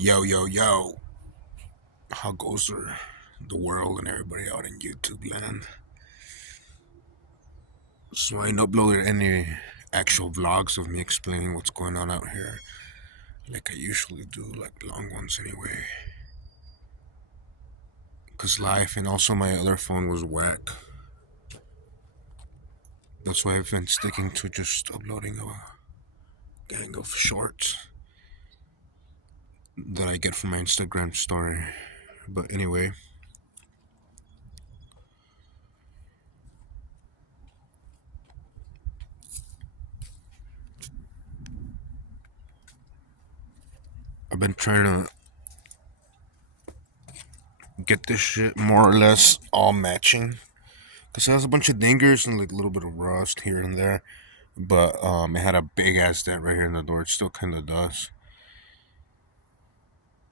Yo, yo, yo. How goes the world and everybody out in YouTube land? So I ain't uploaded any actual vlogs of me explaining what's going on out here like I usually do, like long ones anyway. Because life and also my other phone was whack. That's why I've been sticking to just uploading a gang of shorts that I get from my Instagram story. But anyway, I've been trying to get this shit more or less all matching. Because it has a bunch of dingers and like a little bit of rust here and there. But it had a big ass dent right here in the door. It still kind of does.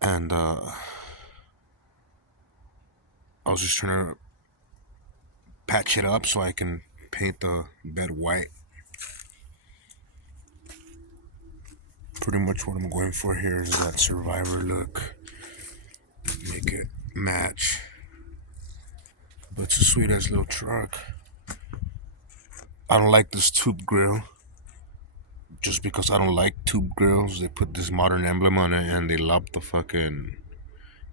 And I was just trying to patch it up so I can paint the bed white. Pretty much what I'm going for here is that survivor look. Make it match. But it's a sweet ass little truck. I don't like this tube grill. Just because I don't like tube grills, they put this modern emblem on it and they lop the fucking,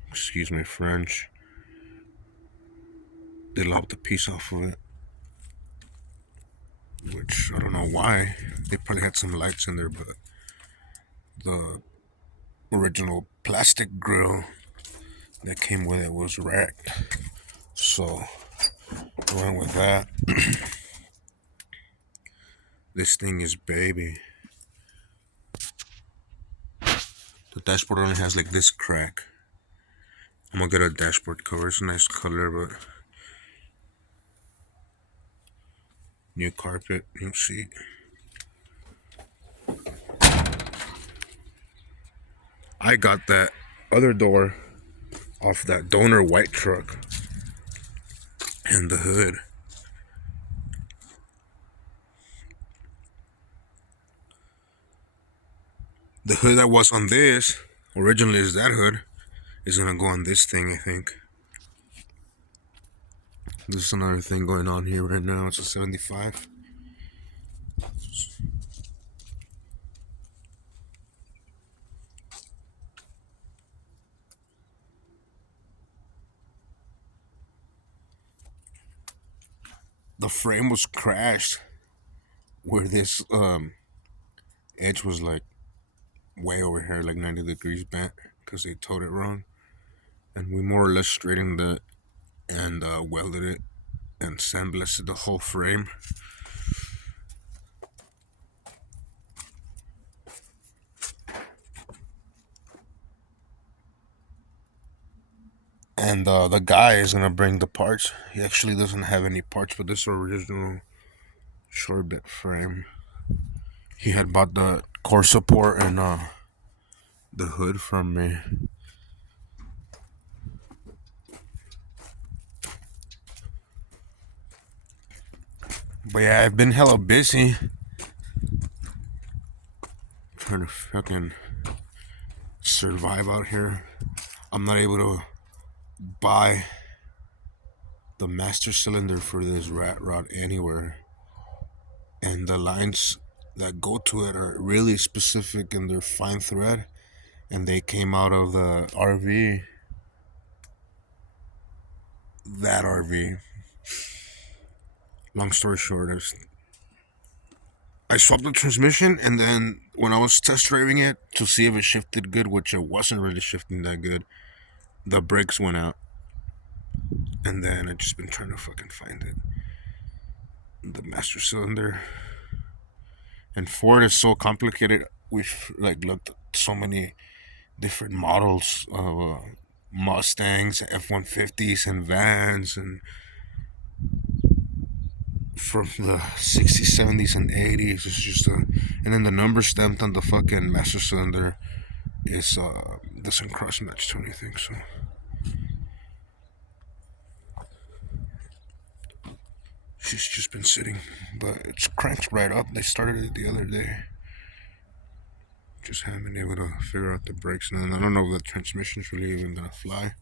excuse me, French. They lop the piece off of it. Which I don't know why. They probably had some lights in there, but the original plastic grill that came with it was wrecked. So going with that. This thing is baby. The dashboard only has like this crack. I'm gonna get a dashboard cover. It's a nice color, but new carpet, new seat. I got that other door off that donor white truck and the hood. The hood that was on this originally is that hood is gonna go on this thing, I think. This is another thing going on here right now. It's a 75. The frame was crashed where this edge was like way over here, like 90 degrees bent because they towed it wrong. And we more or less straightened it and welded it and sandblasted the whole frame. And the guy is gonna bring the parts. He actually doesn't have any parts, but this is original short bit frame. He had bought the core support and the hood from me. But yeah, I've been hella busy trying to fucking survive out here. I'm not able to buy the master cylinder for this rat rod anywhere. And the lines that go to it are really specific and they're fine thread. And they came out of the RV. That RV. Long story short is I swapped the transmission and then when I was test driving it to see if it shifted good, which it wasn't really shifting that good, the brakes went out. And then I just been trying to fucking find it. The master cylinder. And Ford is so complicated. We've like looked at so many different models of Mustangs, F-150s, and vans, and from the 60s, 70s, and 80s. It's just a, and then the number stamped on the fucking master cylinder is doesn't cross match to anything. So she's just been sitting, but it's cranked right up. They started it the other day. Just haven't been able to figure out the brakes, and I don't know if the transmission's really even gonna fly.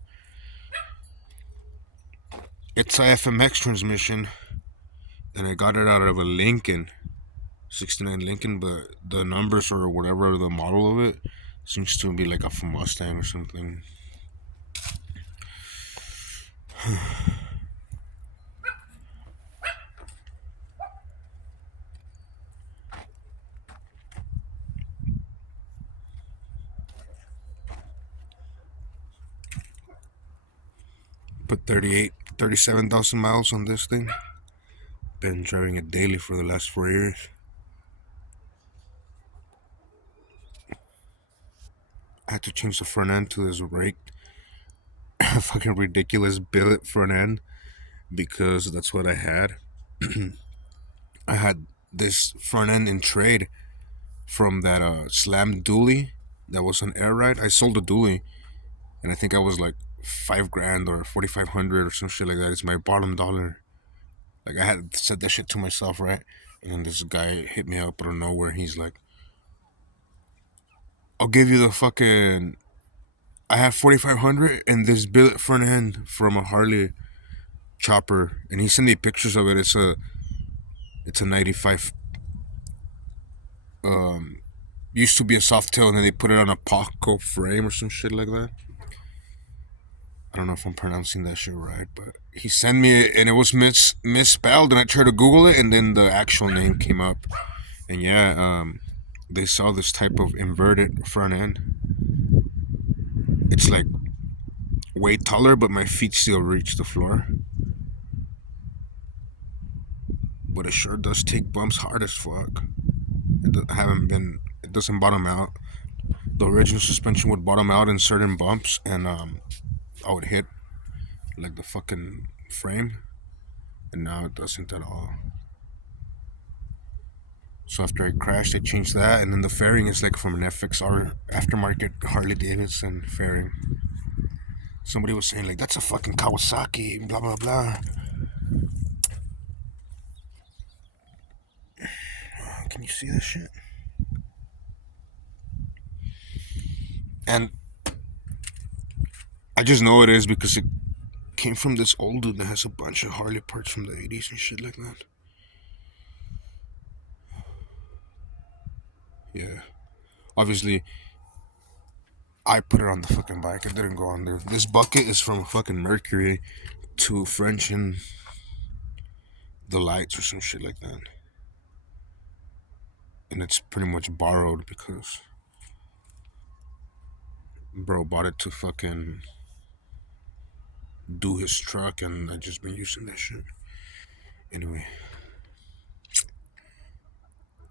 It's a FMX transmission, and I got it out of a Lincoln, 69 Lincoln, but the numbers or whatever the model of it seems to be like a Mustang or something. Put 37,000 miles on this thing. Been driving it daily for the last 4 years. I had to change the front end to this rake. Fucking ridiculous billet front end, because that's what I had. I had this front end in trade from that slam dually that was an air ride. I sold the dually, and I think I was like $5,000 or 4,500 or some shit like that. It's my bottom dollar. Like, I had said that shit to myself, right? And then this guy hit me up out of nowhere. He's like, I'll give you the fucking, I have 4,500 and this billet front end from a Harley chopper, and he sent me pictures of it. It's a 95. Used to be a Softail, and then they put it on a Paco frame or some shit like that. I don't know if I'm pronouncing that shit right, but he sent me it, and it was misspelled, and I tried to Google it, and then the actual name came up. And yeah, they saw this type of inverted front end. It's like way taller, but my feet still reach the floor. But it sure does take bumps hard as fuck. It doesn't bottom out. The original suspension would bottom out in certain bumps, and I would hit like the fucking frame, and now it doesn't at all. So after I crashed, I changed that, and then the fairing is like from an FXR aftermarket Harley Davidson fairing. Somebody was saying like, that's a fucking Kawasaki, blah blah blah. Can you see this shit? And I just know it is because it came from this old dude that has a bunch of Harley parts from the 80s and shit like that. Yeah. Obviously, I put it on the fucking bike. It didn't go on there. This bucket is from fucking Mercury to French and the lights or some shit like that. And it's pretty much borrowed because bro bought it to fucking do his truck, and I just been using that shit. Anyway,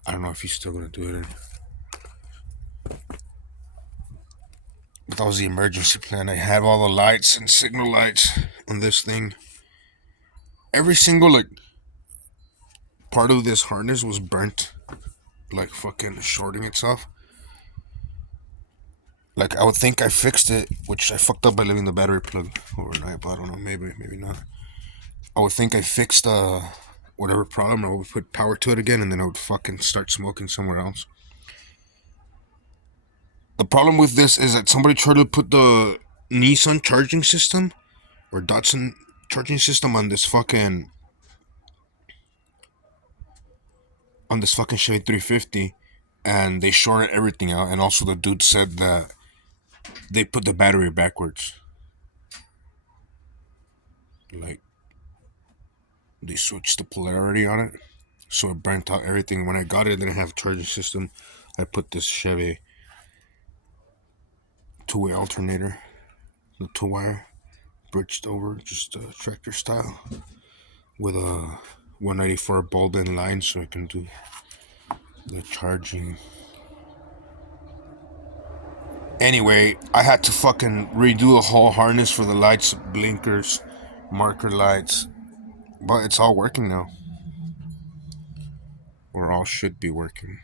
I don't know if he's still gonna do it. But that was the emergency plan. I have all the lights and signal lights on this thing. Every single like part of this harness was burnt, like fucking shorting itself. Like, I would think I fixed it, which I fucked up by leaving the battery plug overnight, but I don't know, maybe not. I would think I fixed whatever problem. I would put power to it again, and then I would fucking start smoking somewhere else. The problem with this is that somebody tried to put the Nissan charging system or Datsun charging system on this fucking Chevy 350, and they shorted everything out. And also, the dude said that they put the battery backwards. Like, they switched the polarity on it, so it burnt out everything. When I got it, it didn't have a charging system. I put this Chevy two-way alternator, the two-wire, bridged over, just tractor style, with a 194 bulb-in line, so I can do the charging. Anyway, I had to fucking redo the whole harness for the lights, blinkers, marker lights, but it's all working now. Or all should be working.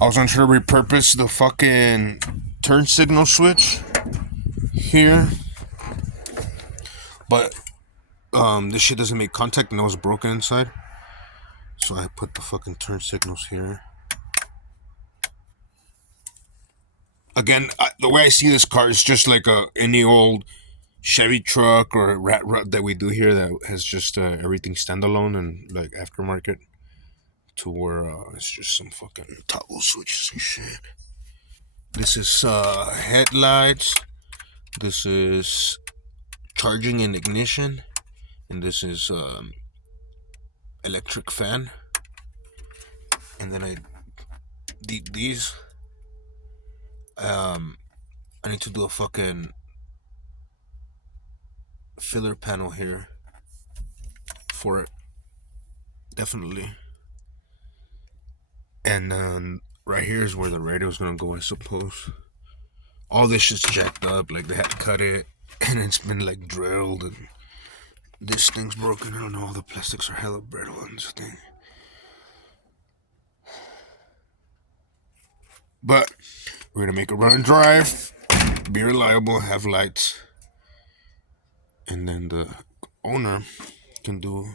I was gonna try to repurpose the fucking turn signal switch here, but this shit doesn't make contact, and it was broken inside. So I put the fucking turn signals here. Again, the way I see this car is just like any old Chevy truck or a rat rut that we do here that has just everything standalone and like aftermarket to where it's just some fucking toggle switches and shit. This is headlights. This is charging and ignition, and this is electric fan. And then these I need to do a fucking filler panel here for it, definitely. And then right here is where the radio's gonna go, I suppose. All this shit's jacked up, like they had to cut it, and it's been like drilled, and this thing's broken. I don't know, all the plastics are hella brittle on this thing. But we're gonna make it run and drive, be reliable, have lights, and then the owner can do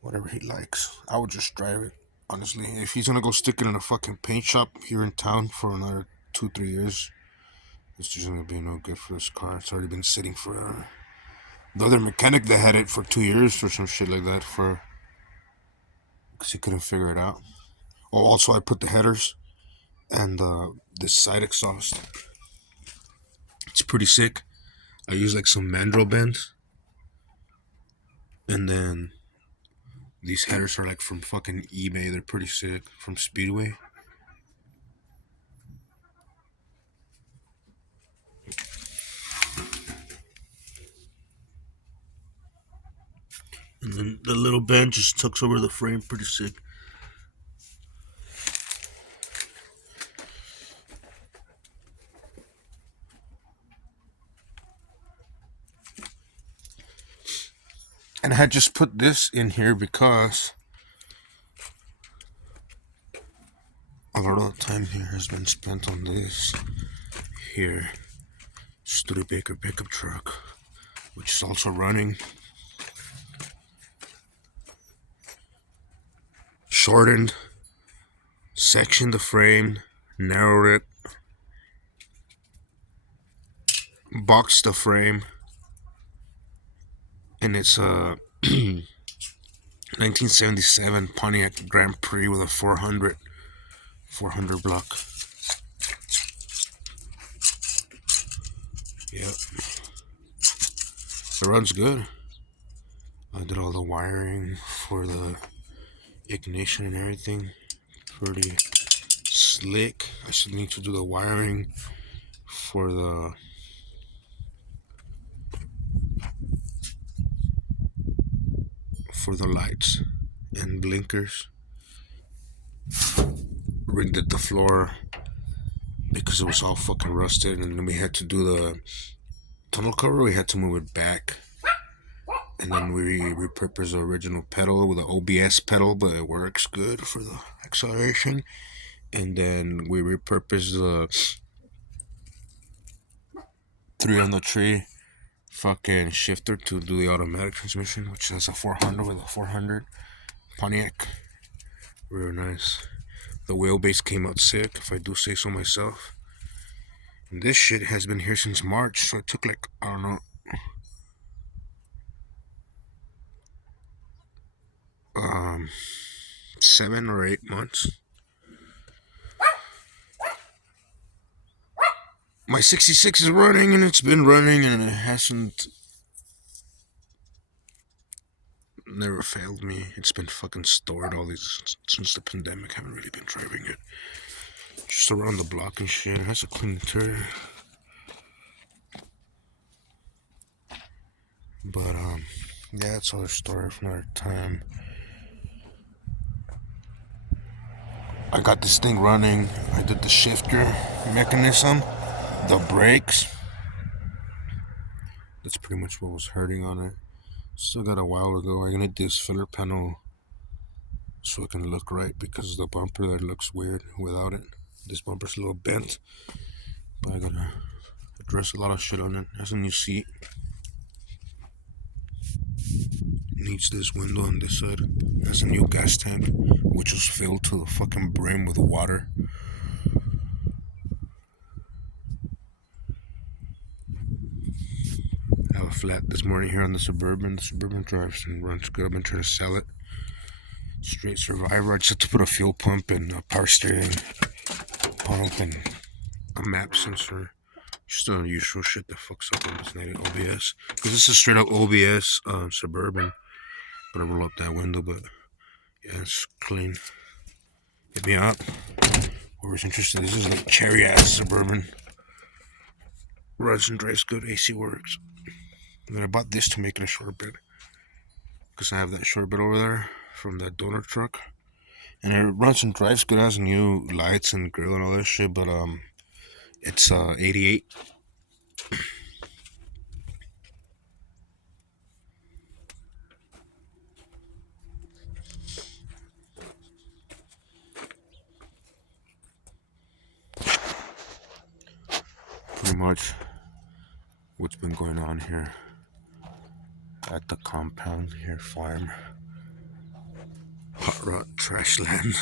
whatever he likes. I would just drive it, honestly. If he's gonna go stick it in a fucking paint shop here in town for another 2-3 years, it's just gonna be no good for this car. It's already been sitting for the other mechanic that had it for 2 years or some shit like that because he couldn't figure it out. Oh, also I put the headers and this side exhaust. It's pretty sick. I use like some mandrel bends, and then these headers are like from fucking eBay. They're pretty sick, from Speedway. And then the little bend just tucks over the frame, pretty sick. And I had just put this in here because a lot of the time here has been spent on this here Studebaker pickup truck, which is also running. Shortened, sectioned the frame, narrowed it, boxed the frame, and it's a 1977 Pontiac Grand Prix with a 400 block. Yep. It runs good. I did all the wiring for the ignition and everything. Pretty slick. I still need to do the wiring for the lights and blinkers. Redid the floor because it was all fucking rusted, and then we had to do the tunnel cover. We had to move it back, and then we repurposed the original pedal with an OBS pedal, but it works good for the acceleration. And then we repurposed the 3-on-the-tree fucking shifter to do the automatic transmission, which is a 400 with a 400 Pontiac. Real nice. The wheelbase came out sick, if I do say so myself. And this shit has been here since March, so it took like, I don't know, 7 or 8 months. My 66 is running, and it's been running, and it hasn't never failed me. It's been fucking stored all these since the pandemic. I haven't really been driving it. Just around the block and shit. It has a clean interior. But yeah, that's another story for another time. I got this thing running. I did the shifter mechanism, the brakes. That's pretty much what was hurting on it. Still got a while to go. I'm gonna do this filler panel so it can look right, because the bumper there looks weird without it. This bumper's a little bent, but I gotta address a lot of shit on it. It has a new seat. Needs this window on this side. It has a new gas tank, which was filled to the fucking brim with water. flat this morning here on the Suburban. The Suburban drives and runs good. I've been trying to sell it. Straight Survivor. I just had to put a fuel pump and a power steering pump and a map sensor. Just the usual shit that fucks up on this native OBS. Because this is straight up OBS Suburban. But I roll up that window, but yeah, it's clean. Hit me up. Whoever's interested. This is like cherry ass Suburban. Runs and drives good. AC works. And then I bought this to make it a short bed. Because I have that short bed over there from that donor truck. And it runs and drives good. It has new lights and grill and all that shit. But it's 88. Pretty much what's been going on here at the compound here, farm. Hot rod trash land.